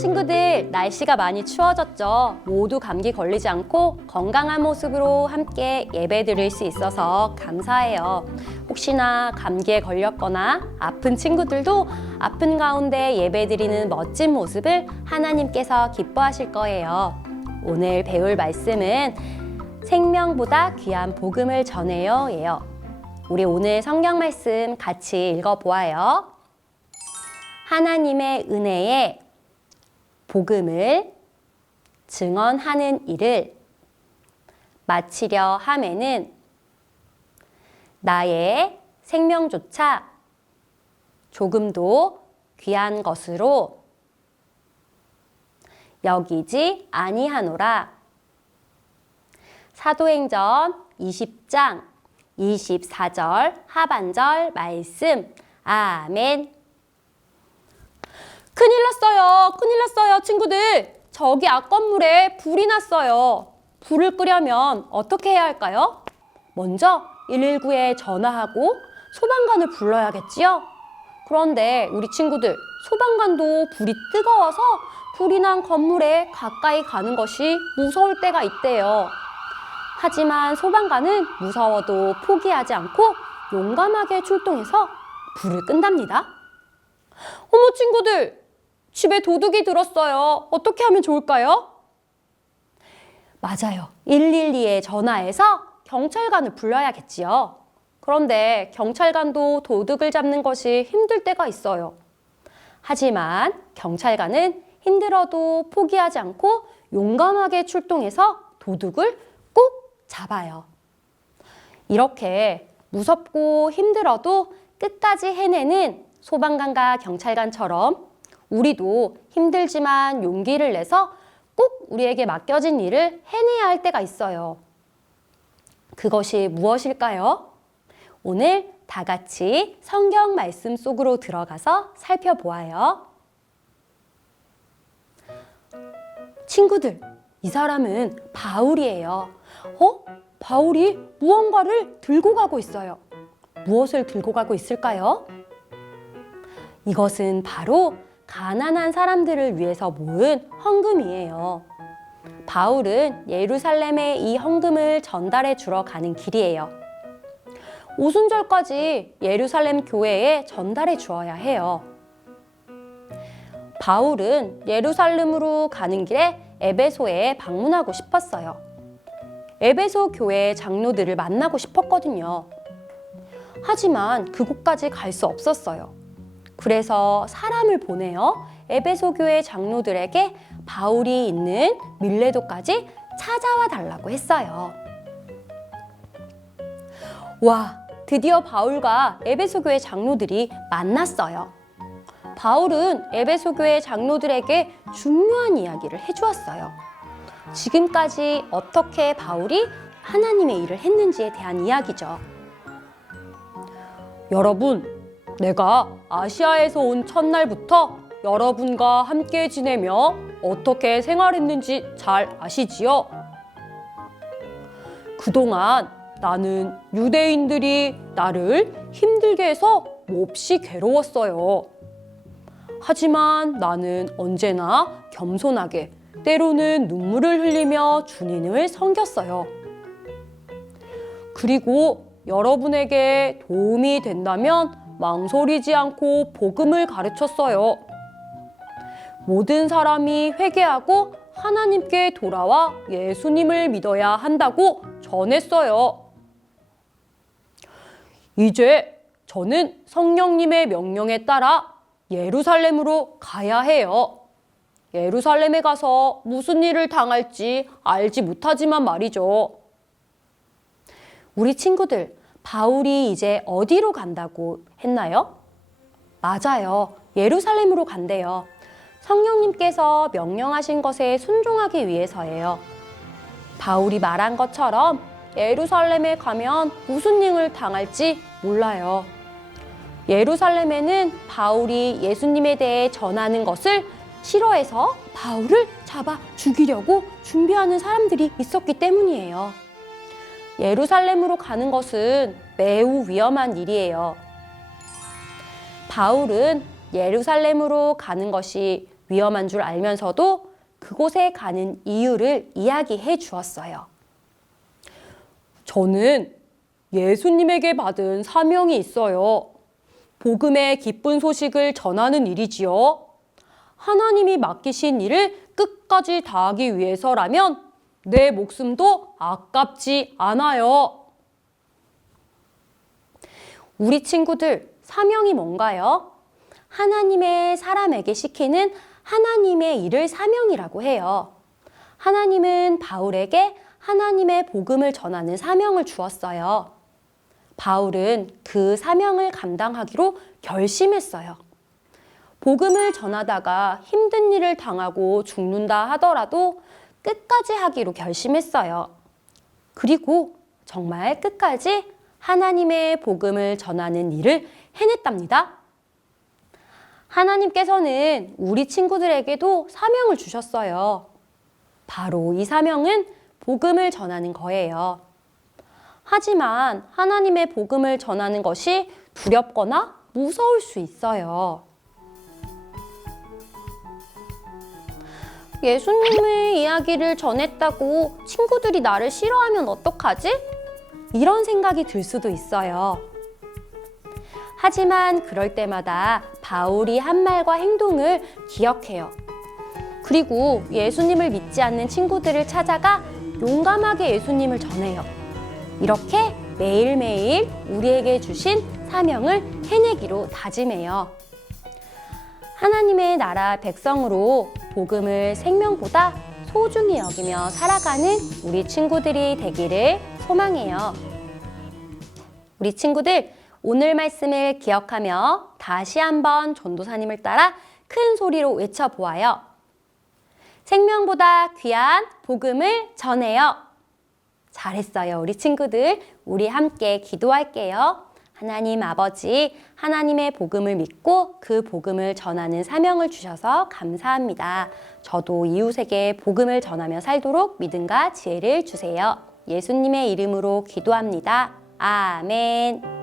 친구들, 날씨가 많이 추워졌죠? 모두 감기 걸리지 않고 건강한 모습으로 함께 예배 드릴 수 있어서 감사해요. 혹시나 감기에 걸렸거나 아픈 친구들도 아픈 가운데 예배 드리는 멋진 모습을 하나님께서 기뻐하실 거예요. 오늘 배울 말씀은 생명보다 귀한 복음을 전해요예요. 우리 오늘 성경 말씀 같이 읽어보아요. 하나님의 은혜에 복음을 증언하는 일을 마치려 함에는 나의 생명조차 조금도 귀한 것으로 여기지 아니하노라. 사도행전 20장 24절 하반절 말씀. 아멘. 큰일 났어요, 친구들. 저기 앞 건물에 불이 났어요. 불을 끄려면 어떻게 해야 할까요? 먼저 119에 전화하고 소방관을 불러야겠지요? 그런데 우리 친구들, 소방관도 불이 뜨거워서 불이 난 건물에 가까이 가는 것이 무서울 때가 있대요. 하지만 소방관은 무서워도 포기하지 않고 용감하게 출동해서 불을 끈답니다. 어머, 친구들! 집에 도둑이 들었어요. 어떻게 하면 좋을까요? 맞아요. 112에 전화해서 경찰관을 불러야겠지요. 그런데 경찰관도 도둑을 잡는 것이 힘들 때가 있어요. 하지만 경찰관은 힘들어도 포기하지 않고 용감하게 출동해서 도둑을 꼭 잡아요. 이렇게 무섭고 힘들어도 끝까지 해내는 소방관과 경찰관처럼 우리도 힘들지만 용기를 내서 꼭 우리에게 맡겨진 일을 해내야 할 때가 있어요. 그것이 무엇일까요? 오늘 다 같이 성경 말씀 속으로 들어가서 살펴보아요. 친구들, 이 사람은 바울이에요. 바울이 무언가를 들고 가고 있어요. 무엇을 들고 가고 있을까요? 이것은 바로 가난한 사람들을 위해서 모은 헌금이에요. 바울은 예루살렘에 이 헌금을 전달해 주러 가는 길이에요. 오순절까지 예루살렘 교회에 전달해 주어야 해요. 바울은 예루살렘으로 가는 길에 에베소에 방문하고 싶었어요. 에베소 교회 장로들을 만나고 싶었거든요. 하지만 그곳까지 갈 수 없었어요. 그래서 사람을 보내어 에베소 교회 장로들에게 바울이 있는 밀레도까지 찾아와 달라고 했어요. 와, 드디어 바울과 에베소 교회 장로들이 만났어요. 바울은 에베소 교회 장로들에게 중요한 이야기를 해주었어요. 지금까지 어떻게 바울이 하나님의 일을 했는지에 대한 이야기죠. 여러분, 내가 아시아에서 온 첫날부터 여러분과 함께 지내며 어떻게 생활했는지 잘 아시지요? 그동안 나는 유대인들이 나를 힘들게 해서 몹시 괴로웠어요. 하지만 나는 언제나 겸손하게 때로는 눈물을 흘리며 주님을 섬겼어요. 그리고 여러분에게 도움이 된다면 망설이지 않고 복음을 가르쳤어요. 모든 사람이 회개하고 하나님께 돌아와 예수님을 믿어야 한다고 전했어요. 이제 저는 성령님의 명령에 따라 예루살렘으로 가야 해요. 예루살렘에 가서 무슨 일을 당할지 알지 못하지만 말이죠. 우리 친구들, 바울이 이제 어디로 간다고 했나요? 맞아요. 예루살렘으로 간대요. 성령님께서 명령하신 것에 순종하기 위해서예요. 바울이 말한 것처럼 예루살렘에 가면 무슨 일을 당할지 몰라요. 예루살렘에는 바울이 예수님에 대해 전하는 것을 싫어해서 바울을 잡아 죽이려고 준비하는 사람들이 있었기 때문이에요. 예루살렘으로 가는 것은 매우 위험한 일이에요. 바울은 예루살렘으로 가는 것이 위험한 줄 알면서도 그곳에 가는 이유를 이야기해 주었어요. 저는 예수님에게 받은 사명이 있어요. 복음의 기쁜 소식을 전하는 일이지요. 하나님이 맡기신 일을 끝까지 다하기 위해서라면 내 목숨도 아깝지 않아요. 우리 친구들, 사명이 뭔가요? 하나님의 사람에게 시키는 하나님의 일을 사명이라고 해요. 하나님은 바울에게 하나님의 복음을 전하는 사명을 주었어요. 바울은 그 사명을 감당하기로 결심했어요. 복음을 전하다가 힘든 일을 당하고 죽는다 하더라도 끝까지 하기로 결심했어요. 그리고 정말 끝까지 하나님의 복음을 전하는 일을 해냈답니다. 하나님께서는 우리 친구들에게도 사명을 주셨어요. 바로 이 사명은 복음을 전하는 거예요. 하지만 하나님의 복음을 전하는 것이 두렵거나 무서울 수 있어요. 예수님의 이야기를 전했다고 친구들이 나를 싫어하면 어떡하지? 이런 생각이 들 수도 있어요. 하지만 그럴 때마다 바울이 한 말과 행동을 기억해요. 그리고 예수님을 믿지 않는 친구들을 찾아가 용감하게 예수님을 전해요. 이렇게 매일매일 우리에게 주신 사명을 해내기로 다짐해요. 하나님의 나라 백성으로 복음을 생명보다 소중히 여기며 살아가는 우리 친구들이 되기를 소망해요. 우리 친구들, 오늘 말씀을 기억하며 다시 한번 전도사님을 따라 큰 소리로 외쳐보아요. 생명보다 귀한 복음을 전해요. 잘했어요, 우리 친구들. 우리 함께 기도할게요. 하나님 아버지, 하나님의 복음을 믿고 그 복음을 전하는 사명을 주셔서 감사합니다. 저도 이웃에게 복음을 전하며 살도록 믿음과 지혜를 주세요. 예수님의 이름으로 기도합니다. 아멘.